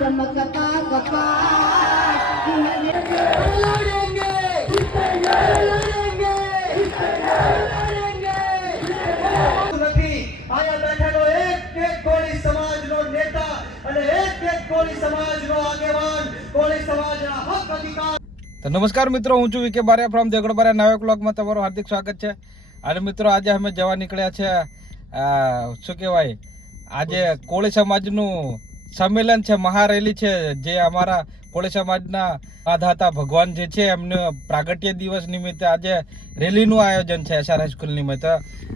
चमकता कपाट लड़ेंगे નથી આયા બેઠેલો એક કોળી સમાજનો નેતા અને એક કોળી સમાજનો આગેવાન કોળી સમાજના હક અધિકાર. તો નમસ્કાર મિત્રો, હું છું વિકે બારિયા ફ્રોમ દેગડ બારિયા નવા બ્લોગમાં તમારું હાર્દિક સ્વાગત છે. અને મિત્રો આજે અમે જવા નીકળ્યા છે શું કહેવાય, આજે કોળી સમાજનું સંમેલન છે, મહારેલી છે, જે અમારા કોળી સમાજના આધાતા ભગવાન જે છે એમને પ્રાગટ્ય દિવસ નિમિત્તે આજે રેલીનું આયોજન છે એસઆર હાઈસ્કૂલ નિમિત્તે.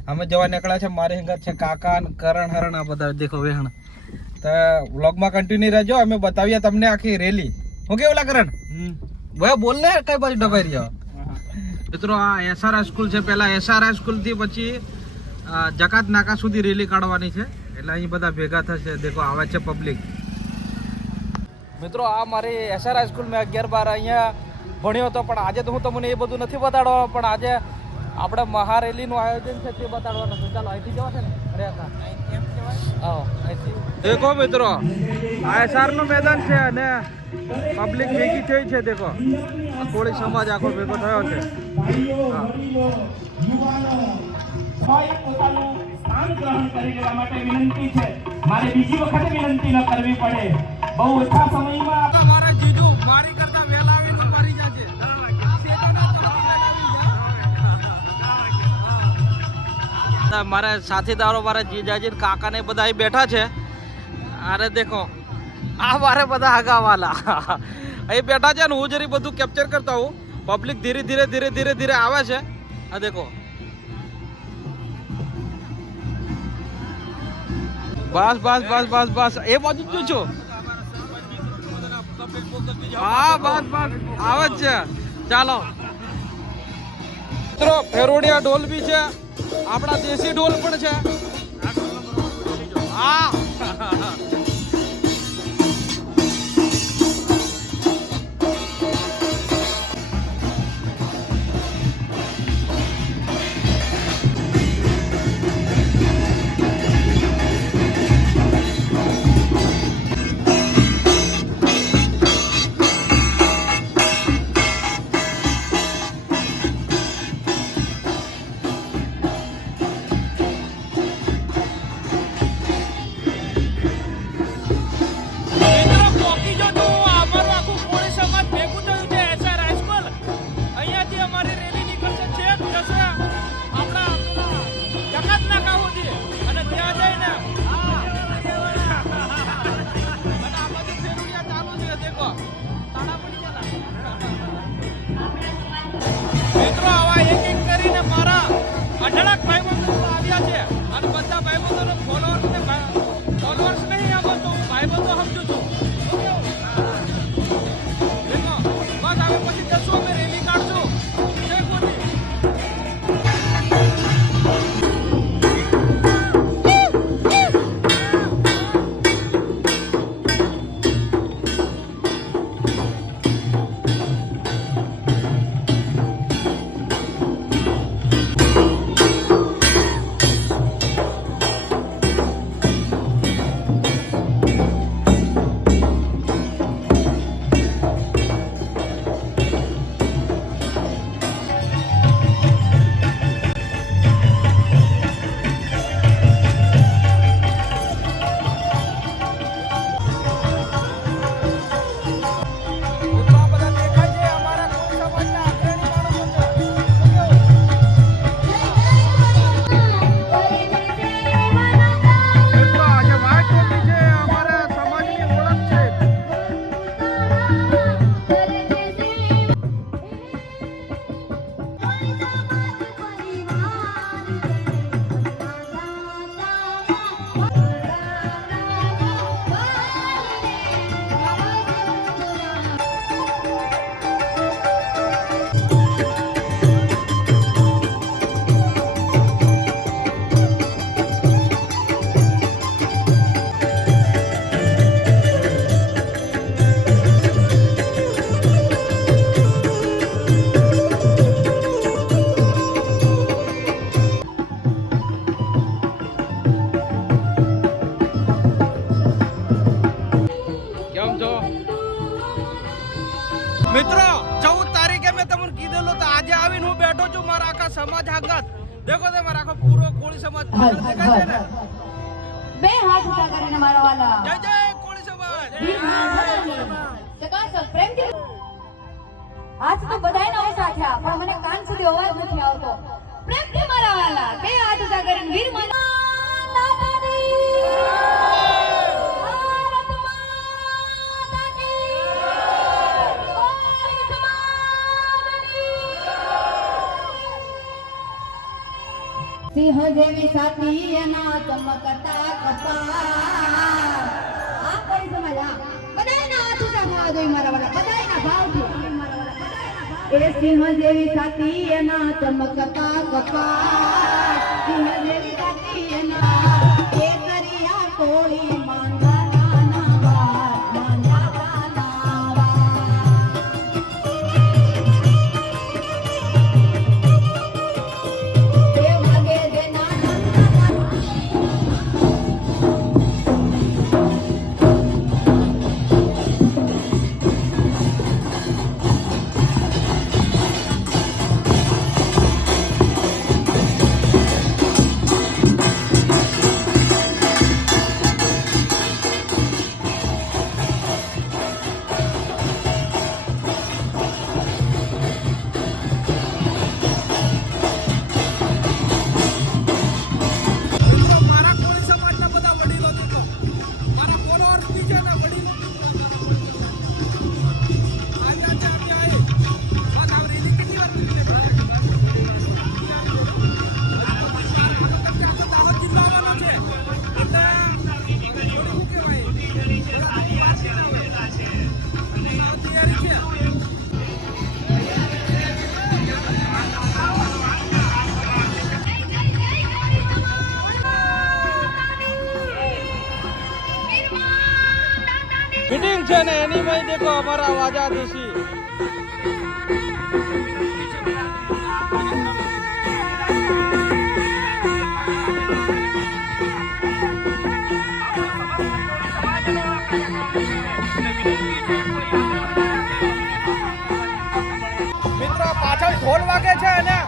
અમે જવા નીકળ્યા છે. મારી હંગાત છે કાકા કરણ હરણ, આ બધા દેખો વેહણ. તો વ્લોગમાં કન્ટિન્યુ રહેજો, અમે બતાવીએ તમને આખી રેલી. હું કેવું કરણ ભાઈ બોલ ને કઈ બાજુ ડબાઈ રહ્યો. મિત્રો આ એસઆર હાઈસ્કૂલ છે, પહેલા એસઆર હાઈસ્કૂલ થી પછી જકાત નાકા સુધી રેલી કાઢવાની છે, એટલે અહીં બધા ભેગા થશે. દેખો આવે છે પબ્લિક. મિત્રો આ મારી એસઆર હાઈસ્કૂલ મેં 11-12 અહીંયા ભણ્યો હતો, પણ આજે તો હું તમને એ બધું નથી બતાડવાનો, પણ આજે આપણે મહારેલીનું આયોજન છે તે બતાડવાનું છે. ચાલો અહીંથી જવા છે ને, અરે અહીંથી દેખો મિત્રો આ એસઆર નું મેદાન છે અને પબ્લિક ભેગી થઈ છે. દેખો કોળી સમાજ આખો ભેગો થયો છે. વિનંતી છે, મારે બીજી વખતે વિનંતી ન કરવી પડે. બહુ ઓછા સમયમાં મારા જીજુ મારી કરતા વહેલા આવીને મારી જાજે. મારા સાથીદારો, મારા જીજાજી કાકા ને બધા અહીં બેઠા છે. અરે દેખો આ મારે બધા આગાવાલા અહીં બેઠા છે ને હું જરી બધું કેપ્ચર કરતા હું. પબ્લિક ધીરે ધીરે ધીરે ધીરે ધીરે આવે છે. આ દેખો બસ બસ બસ બસ બસ એ બાજુ જ છું. હા બસ બસ આવે જ છે. ચાલો મિત્રો ફેરોડિયા ઢોલ બી છે, આપણા દેશી ઢોલ પણ છે. હા મિત્રો આવા એક એક કરીને મારા અઢળક ભાઈબંધો આવ્યા છે અને બધા ભાઈબંધોને ફોલોઅર્સ નહીં આમાં તો હું ભાઈબંધો સમજુ છું. દેખો બસ હવે પછી જશું અમે રેલી કાઢશું. જય મોદી. બેઠો છું મારા આખા સમાજ આગળ. દેખો તે મારા આખો પૂરો કોળી સમાજ પાછળ દેખાય છે ને. બે હાથ ઊંચા કરીને મારા વાલા જય જય કોળી સમાજ. ચકાસો પ્રેમથી હાથ તો બધાયના ઓછા થયા પણ મને કાન સુધી અવાજ નથી આવતો. પ્રેમથી મારા વાલા બે હાથ ઊંચા કરીને વીર માતા દાદાની ભારત માતા કી કોળી સમાજની સિંહ જેવી સાથી એના ચમકતા કપાળ. આ કોળી સમાજ આ બધાયના હાથ ઊંચા થવા જોઈએ મારા વાલા બધાયના ભાવથી. એ સિંહ જેવી છાતી એના ચમકતા કપાળ. સિંહ જેવી છાતી એના કેસરિયા કોળી માંગા નાના વાર માંગા નાના વાર. તે વાગે જે નાના મારા કોળી સમાજના બધા વડીલો દેખો. મારા ફોલોઅર્સ બી છે ને વડીલો બી આજે આજે આપણે આએ. બસ આ રેલી કેટલી વાર નીકળે ભાઈ. આખો દાહોદ જિલ્લો આવવાનો છે. એટલે શું કહેવાય તૈયારી છે. मीटिंग છે ને એની માં દેખો અમારા વાજા દોશી. મિત્રો પાછળ ઢોલ વાગે છે અને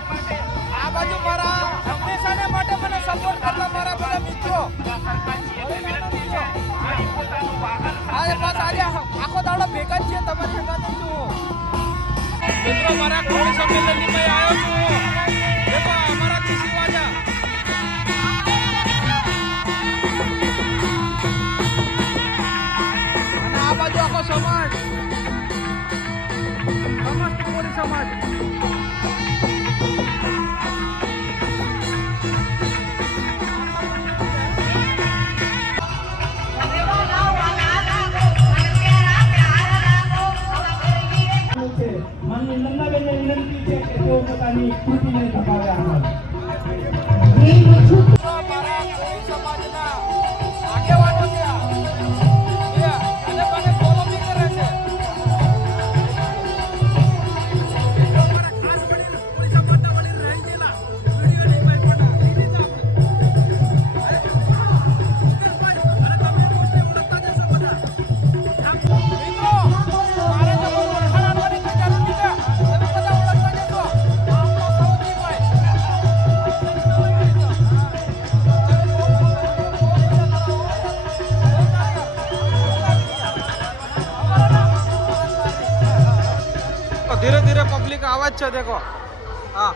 આ બાજુ મારા હંમેશાને માટે મને સપોર્ટ કરતા મારા બધા મિત્રો. આજે બસ આજે આખો દાડો ભેગા જ છીએ તમારી ભેગા જ છું. મિત્રો મારા કોળી સંમેલનની મેં આવ્યો છું. દેખો અમારા ખુશી વાજા. અને આ બાજુ આખો સમાજ સમસ્ત કોળી સમાજ. માનની નંદાબેનને વિનંતી છે કે તેઓ પોતાની કૃતિને દબાવે આગળ. મારા કોળી સમાજના આગેવાનો છે અને મને ફોલો બી કરે છે. મારા ખાસ વડીલ કોળી સમાજના વડીલ રહી ગયેલા વિડીયોની ભાઈ પણ લીધી છે આપણે. અને તમે મોસ્ટલી ઓળખતા જ હશો બધા. મિત્રો મારે તો કોઈ ઓળખાણ આપવાની કોઈ જરૂર નથી. તમે બધા ઓળખતા જ હશો. આપણો સૌથી ભાઈ धीरे धीरे पब्लिक आवाज છે देखो. हाँ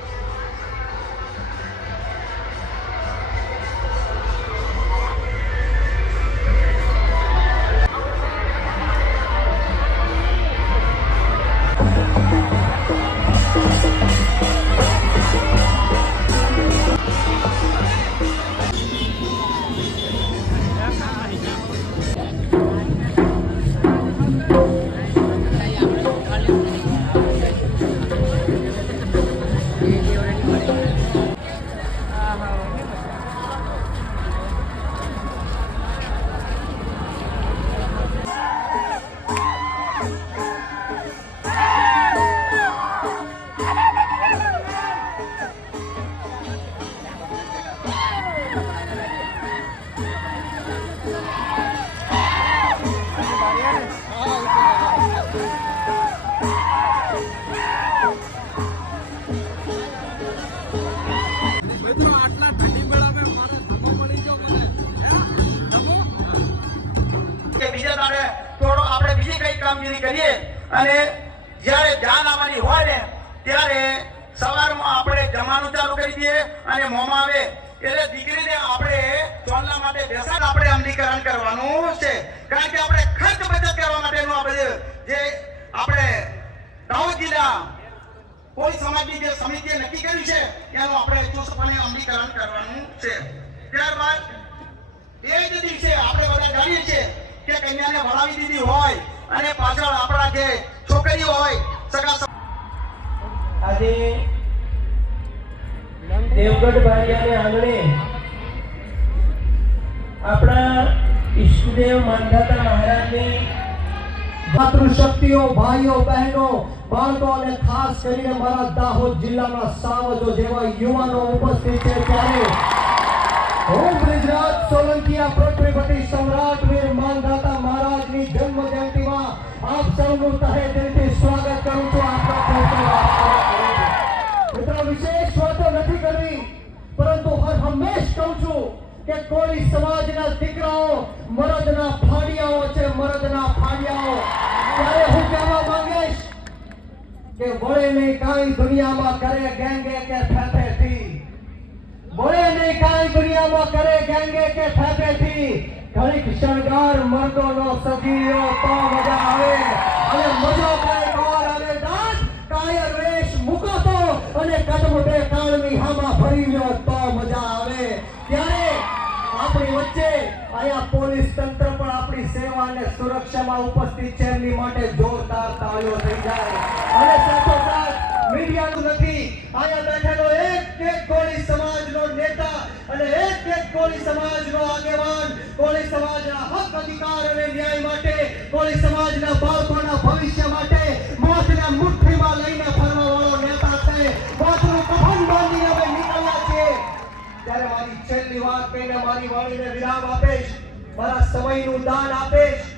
મિત્રો આટલા ઠંડી મેળામાં મારો ધમો મળી ગયો મને ધમો કે બીજા દાડે થોડો આપણે બીજી કઈ કામગીરી કરીએ અને જ્યારે જાન આવવાની હોય ને ત્યારે સવારમાં આપણે જમવાનું ચાલુ કરી દઈએ અને મોંમાં આવે એટલે દીકરીને આપણે ચોલના માટે બેસાડ આપણે અમલીકરણ કરવાનું છે કારણ કે આપણે ખર્ચ બચત કરવા માટેનું આ બધું જે આપણે દાહોદ જિલ્લા કોઈ સમાજની જે સમિતિએ નક્કી કર્યું છે એનું આપણે ચુસ્તપણે અમલીકરણ કરવાનું છે ત્યારબાદ એ જ દિવસે આપણે બધા જાણીએ છીએ કે કન્યાને વળાવી દીધી હોય અને પાછળ આપણા જે છોકરીઓ હોય સગા આજે દેવગઢ બારિયાને આંગણે આપણા ઈષ્ટદેવ માંધાતા મહારાજની માતૃશક્તિઓ ભાઈઓ બહેનો બાળકો અને ખાસ કરીને મારા દાહોદ જિલ્લાના સાવજો જેવા યુવાનો ઉપસ્થિત છે ત્યારે હું બ્રિજરાજ સોલંકીયા પૃથ્વીપતિ સમ્રાટ વીર માંધાતા મહારાજની જન્મ જયંતિમાં આપ સૌનું તહે દિલથી સ્વાગત કરું છું આપણા મિત્રો વિશેષ વાતો નથી કરવી પરંતુ હર હંમેશ કહું છું કે કોળી સમાજના દીકરાઓ મરદના ફાડિયાઓ છે મરદના ફાડિયાઓ ત્યારે હું કહેવા માંગીશ કે વળે નહીં કાંઈ દુનિયામાં કરે ગેંગે કે ફેફેથી વળે નહીં કાંઈ દુનિયામાં કરે ગેંગે કે ફેફેથી ઘડીક શણગાર મર્દોનો સગીયો તો મજા આવે અને મજો કાંઈક ઓર આવે દાંત કાયર વેશ મુકાતો અને કદમ બે કાળની હામાં ભરી લ્યો તો મજા આવે ત્યારે આપણી વચ્ચે આયા પોલીસ તંત્ર પણ આપણી સેવા અને સુરક્ષામાં ઉપસ્થિત છે એમની માટે જોરદાર તાળીઓ થઈ જાય અને સાથોસાથ મીડિયાનું નથી આયા બેઠેલો એક કોળી સમાજનો નેતા અને એક કોળી સમાજનો આગેવાન કોળી સમાજના હક અધિકાર અને ન્યાય માટે કોળી સમાજના બાળકોના ભવિષ્ય માટે મોતને મુઠ્ઠીમાં લઈને ફરવા વાળો નેતા છે મોતનું કફન બાંધીને અમે નીકળ્યા છીએ ત્યારે મારી છેલ્લી વાત કહીને મારી વાણીને વિરામ આપીશ મારા સમયનું દાન આપીશ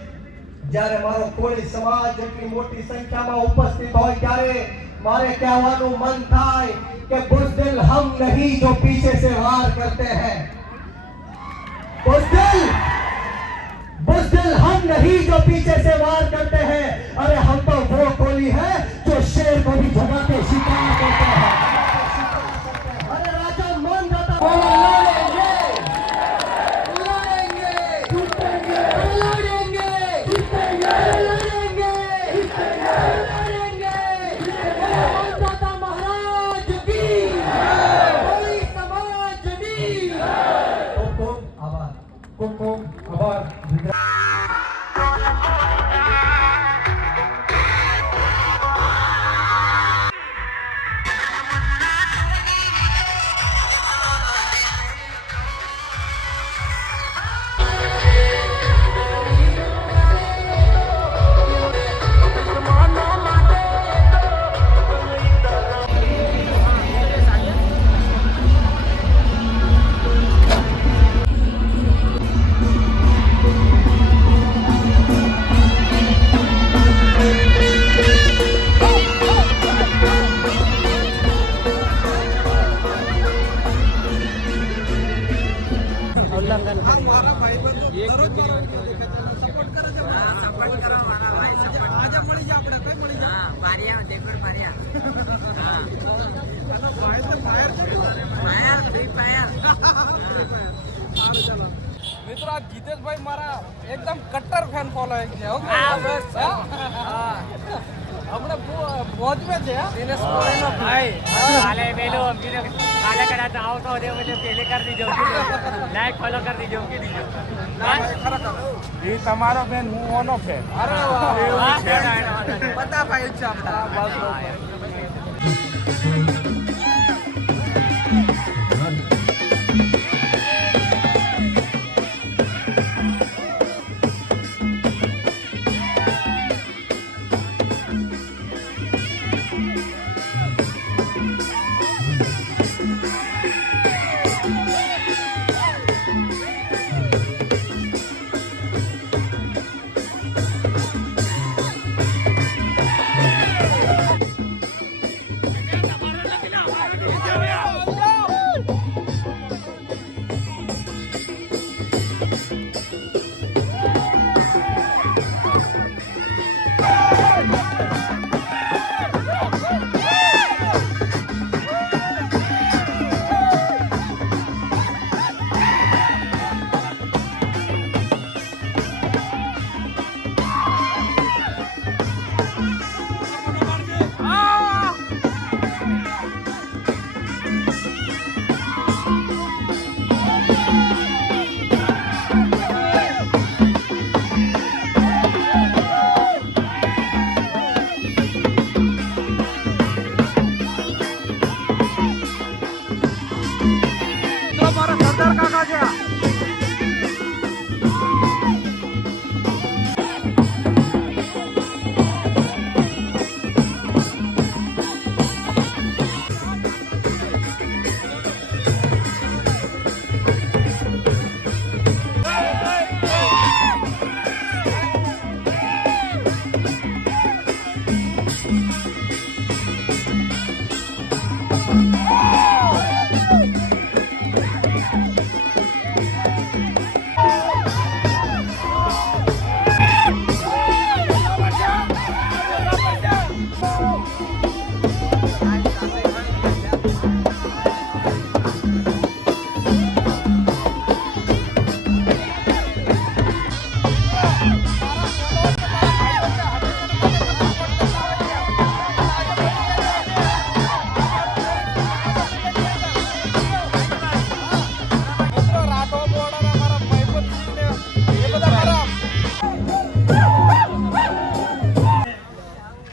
જ્યારે મારો કોળી સમાજ એટલી મોટી સંખ્યામાં ઉપસ્થિત હોય ત્યારે मारे कहवानु मन थाय कि बुज़दिल हम नहीं जो पीछे से वार करते हैं बुज़दिल हम नहीं जो पीछे से वार करते हैं अरे हम तो वो कोली है जो शेर को भी जगह पे शिकार करते हैं अरे राजा मन जाता लड़ेंगे लड़ेंगे जीतेंगे लड़ेंगे जीतेंगे लड़ेंगे મિત્રો આ જીતેશભાઈ મારા એકદમ કટ્ટર ફેન ફોલોઈંગ છે ઓકે હમણાં ફોજ में છે દિનેશ કોરેનો ભાઈ કાલે પેલો અમને કાલે કદાચ આવતો હોય એટલે પેલે કરી દીજો લાઈક ફોલો કરી દીજો કે દીજો એ તમારો ફેન હું ઓનો ફેન અરે બધા ભાઈ છે આપણા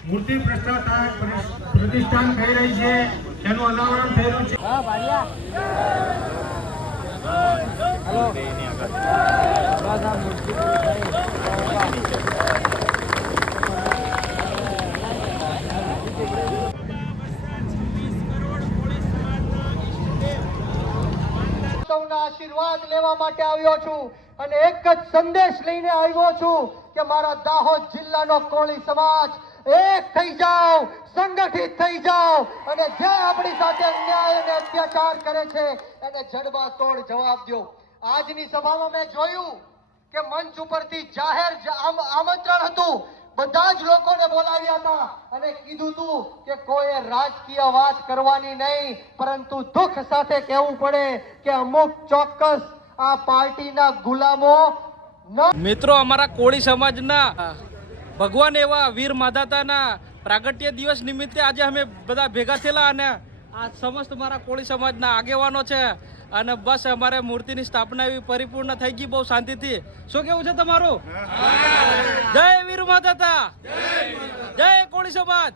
મૂર્તિ પ્રતિષ્ઠાન થઈ રહી છે, તેનું અનાવરણ થઈ રહ્યું છે. સૌના આશીર્વાદ લેવા માટે આવ્યો છું અને એક જ સંદેશ લઈને આવ્યો છું કે મારા દાહોદ જિલ્લાનો કોળી સમાજ એક થઈ જાઓ, સંગઠિત થઈ જાઓ અને જે આપણી સાથે અન્યાય અને અત્યાચાર કરે છે એને જડબાતોડ જવાબ દો. આજની સભામાં મેં જોયું કે મંચ ઉપરથી જાહેર આમંત્રણ હતું, બધા જ લોકોને બોલાવ્યા હતા અને કીધું હતું કે કોઈએ રાજકીય વાત કરવાની નહીં, પરંતુ દુઃખ સાથે કહેવું પડે કે અમુક ચોક્કસ આ પાર્ટીના ગુલામો મિત્રો, અમારા કોળી સમાજના ભગવાન એવા વીર માધાતાના પ્રાગટ્ય દિવસ નિમિત્તે આજે અમે બધા ભેગા થયેલા અને આ સમસ્ત મારા કોળી સમાજના આગેવાનો છે અને બસ અમારે મૂર્તિની સ્થાપના એવી પરિપૂર્ણ થઈ ગઈ બહુ શાંતિથી. શું કેવું છે તમારું? જય વીર માધાતા, જય કોળી સમાજ.